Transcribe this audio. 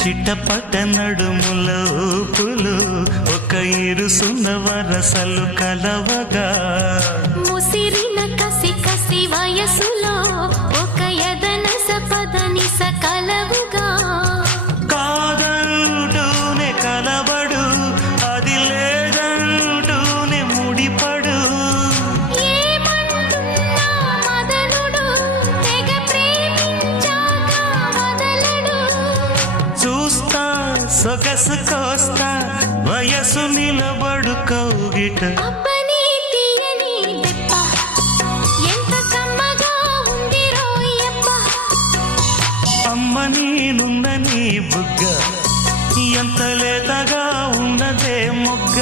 చిట్టపట నడుముల ఊపులు ఒక ఇరుసున్న వరసలు కలవగా ముసిరిన కసి కసి వయసులో ఒక యదన సపదని సకలవుగా కాదంటూనే కలబడు అది లేదంటూనే ముడిపడు ఏమంటున్నా మదనుడు తెగ ప్రేమించాక వదలడు చూస్తా సొగసు కోస్తా వయసు నిలబడు కౌగిట అబ్బని తీయని దెబ్బ ఎంత కమ్మగా ఉంది రోయప్ప అమ్మ నేనున్న నీ బుగ్గ ఎంత లేతగా ఉన్నదే మొగ్గ